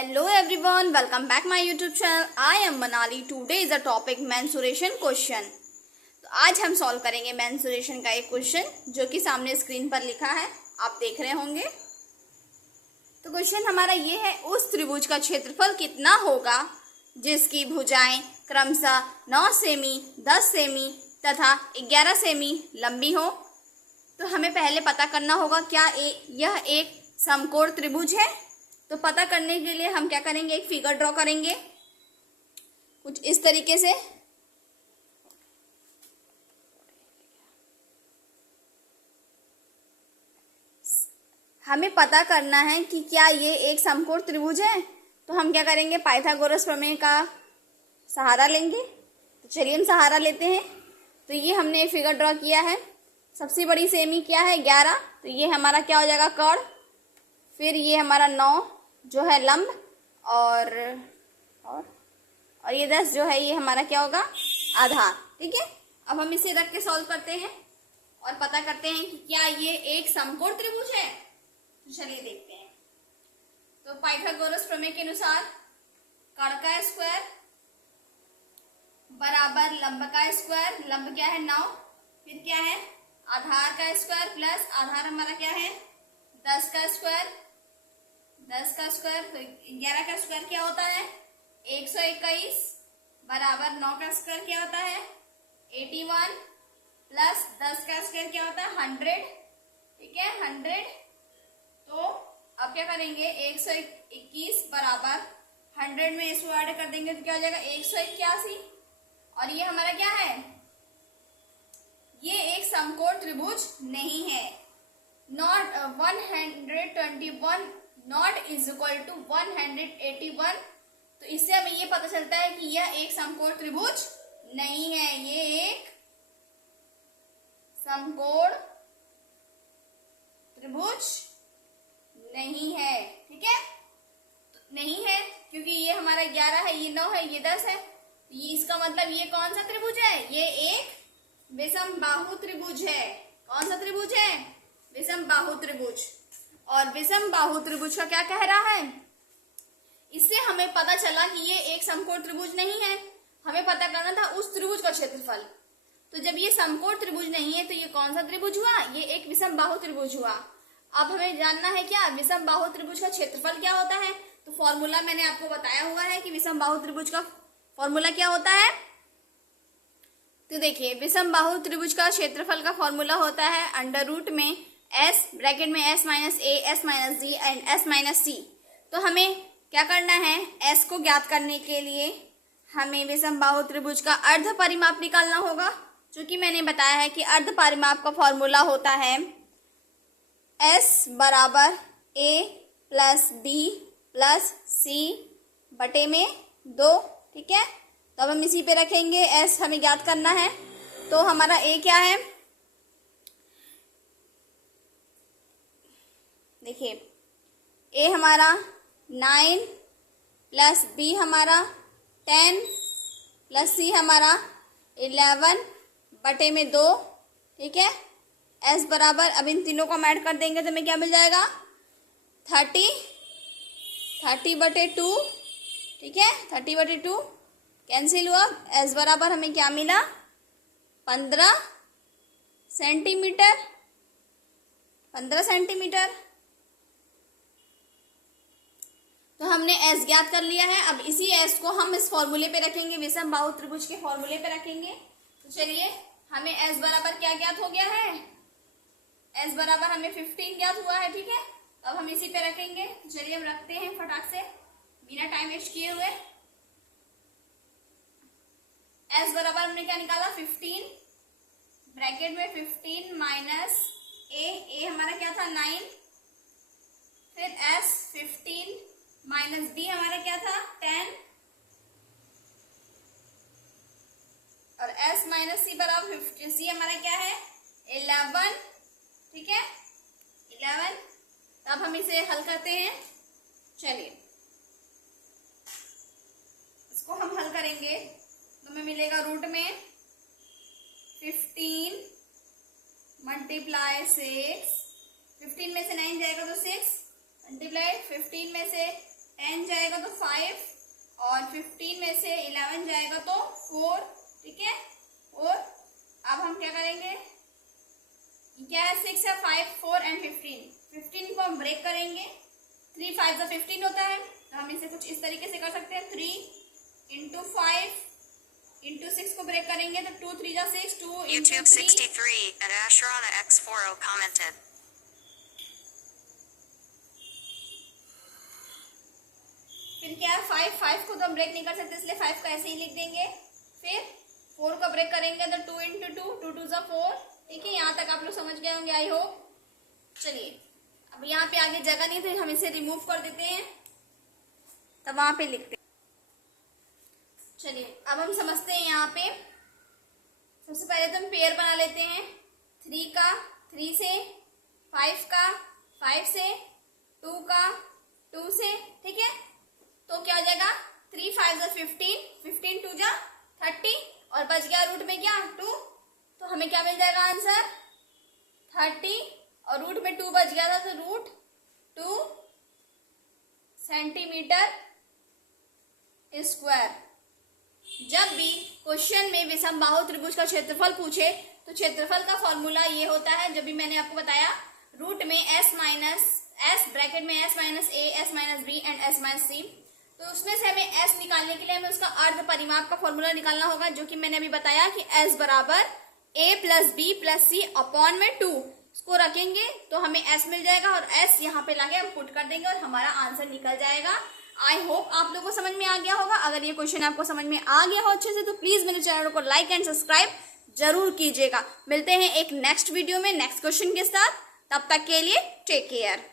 Hello everyone, welcome back my YouTube channel. I am Manali. Today is the topic mensuration question. तो आज हम solve करेंगे mensuration का एक क्वेश्चन जो कि सामने स्क्रीन पर लिखा है, आप देख रहे होंगे। तो क्वेश्चन हमारा ये है, उस त्रिभुज का क्षेत्रफल कितना होगा जिसकी भुजाएं क्रमशः 9 सेमी, 10 सेमी तथा 11 सेमी लंबी हो। तो हमें पहले पता करना होगा क्या यह एक समकोण त्रिभुज है। तो पता करने के लिए हम क्या करेंगे, एक फिगर ड्रॉ करेंगे कुछ इस तरीके से। हमें पता करना है कि क्या ये एक समकोण त्रिभुज है। तो हम क्या करेंगे, पाइथागोरस प्रमेय का सहारा लेंगे। तो चलिए हम सहारा लेते हैं। तो ये हमने एक फिगर ड्रॉ किया है। सबसे बड़ी सेमी क्या है, 11। तो ये हमारा क्या हो जाएगा, कर्ण। फिर ये हमारा 9 जो है लंब, और ये 10 जो है ये हमारा क्या होगा, आधार। ठीक है, अब हम इसे रख के सॉल्व करते हैं और पता करते हैं कि क्या ये एक समकोण त्रिभुज है। तो चलिए देखते हैं। तो पाइथागोरस प्रमेय के अनुसार कर्ण का स्क्वायर बराबर लंब का स्क्वायर, लंब क्या है 9, फिर क्या है आधार का स्क्वायर प्लस आधार हमारा क्या है 10 का स्क्वायर, 10 का स्क्वायर। तो 11 का स्क्वायर क्या होता है 121 बराबर 9 का स्क्वायर क्या होता है 81 प्लस 10 का स्क्वायर क्या होता है 100। ठीक है, 100। तो अब क्या करेंगे, 121 बराबर 100 में इसको ऐड कर देंगे तो क्या हो जाएगा 181। और ये हमारा क्या है, ये एक समकोण त्रिभुज नहीं है। Not 121 not is equal to 181। तो इससे हमें ये पता चलता है कि यह एक समकोण त्रिभुज नहीं है, ये एक समकोण त्रिभुज नहीं है। ठीक है, तो नहीं है क्योंकि ये हमारा 11 है, ये 9 है, ये 10 है। तो ये इसका मतलब ये कौन सा त्रिभुज है, ये एक विषमबाहु त्रिभुज है। कौन सा त्रिभुज है, विषमबाहु त्रिभुज। और विषमबाहु त्रिभुज का क्या कह रहा है, इससे हमें पता चला कि ये एक समकोण त्रिभुज नहीं है। हमें पता करना था उस त्रिभुज का क्षेत्रफल। तो जब ये समकोण त्रिभुज नहीं है तो ये कौन सा त्रिभुज हुआ, ये एक विषमबाहु त्रिभुज हुआ। अब हमें जानना है क्या विषमबाहु त्रिभुज का क्षेत्रफल क्या होता है। तो फॉर्मूला मैंने आपको बताया हुआ है कि विषमबाहु त्रिभुज का फॉर्मूला क्या होता है। तो देखिए, विषमबाहु त्रिभुज का क्षेत्रफल का फॉर्मूला होता है अंडर रूट में s, ब्रैकेट में s minus a, s minus d and s minus c। तो हमें क्या करना है, s को ज्ञात करने के लिए हमें विषमबाहु त्रिभुज का अर्ध परिमाप निकालना होगा। जो कि मैंने बताया है कि अर्ध परिमाप का फॉर्मूला होता है s बराबर a plus d plus c बटे में 2। ठीक है, तो अब हम इसी पे रखेंगे, s हमें ज्ञात करना है। तो हमारा a क्या है, देखिए a हमारा 9 प्लस b हमारा 10 प्लस c हमारा 11 बटे में 2। ठीक है, s बराबर, अब इन तीनों को हम ऐड कर देंगे तो हमें क्या मिल जाएगा 30 बटे 2। ठीक है, 30 बटे 2 कैंसिल हुआ। s बराबर हमें क्या मिला 15 सेंटीमीटर, 15 सेंटीमीटर। तो हमने s ज्ञात कर लिया है। अब इसी s को हम इस फॉर्मूले पे रखेंगे, विषमबाहु त्रिभुज के फॉर्मूले पे रखेंगे। तो चलिए, हमें s बराबर क्या ज्ञात हो गया है, s बराबर हमें 15 ज्ञात हुआ है। ठीक है, अब हम इसी पे रखेंगे। तो चलिए हम रखते हैं फटाक से बिना टाइम वेस्ट किए हुए। s बराबर हमने क्या निकाला 15, ब्रैकेट में 15 माइनस a हमारा क्या था 9, फिर s 15 माइनस b हमारा क्या था 10, और s माइनस c बराबर 15, c हमारा क्या है 11। ठीक है, 11। अब हम इसे हल करते हैं। चलिए इसको हम हल करेंगे तो हमें मिलेगा रूट में 15 मल्टीप्लाई 6, 15 में से 9 जाएगा तो 6 मल्टीप्लाई 15 में से n जाएगा तो 5 और 15 में से 11 जाएगा तो 4, ठीक है। और अब हम क्या करेंगे, क्या है 6 है, 5, 4 एंड 15 को हम ब्रेक करेंगे। 3 5 जो 15 होता है, तो हम इसे कुछ इस तरीके से कर सकते हैं, 3 इंटू 5 इंटू 6 को ब्रेक करेंगे तो 2 3 जा 6, 2 into 3 63 and Ashrana X40 commented. फिर क्या है 5 को तो हम ब्रेक नहीं कर सकते, इसलिए 5 को ऐसे ही लिख देंगे। फिर 4 को ब्रेक करेंगे तो 2 इंटू 2 2 जा 4, ठीक है। यहाँ तक आप लोग समझ गए होंगे आई होप। चलिए अब यहाँ पे आगे जगह नहीं तो हम इसे रिमूव कर देते हैं, तब वहां पे लिखते हैं। चलिए अब हम समझते हैं यहाँ पे। सबसे पहले तो हम पेयर बना लेते हैं, 3 का 3 से, 5 का 5 से, 2 का 2 से, ठीक है। तो क्या हो जाएगा 3 5 जा 15, 15 2 जा 30 और बच गया रूट में क्या 2, तो हमें क्या मिल जाएगा आंसर 30 और रूट में 2 बच गया था तो रूट 2 सेंटीमीटर स्क्वायर। जब भी क्वेश्चन में विषमबाहु त्रिभुज का क्षेत्रफल पूछे तो क्षेत्रफल का फॉर्मूला ये होता है, जब भी मैंने आपको बताया, रूट में s माइनस s ब्रैकेट में s minus a, s minus b and s minus c। तो उसमें से हमें s निकालने के लिए हमें उसका अर्ध परिमाप का फॉर्मूला निकालना होगा, जो कि मैंने अभी बताया कि s बराबर a plus B plus C upon में 2 इसको रखेंगे तो हमें s मिल जाएगा और s यहाँ पे लाके हम पुट कर देंगे और हमारा आंसर निकल जाएगा। आई होप आप लोगों को समझ में आ गया होगा। अगर ये क्वेश्चन आपको समझ में आ गया हो अच्छे से तो प्लीज मेरे चैनल को लाइक एंड सब्सक्राइब जरूर कीजिएगा। मिलते हैं एक नेक्स्ट वीडियो में नेक्स्ट क्वेश्चन के साथ, तब तक के लिए टेक केयर।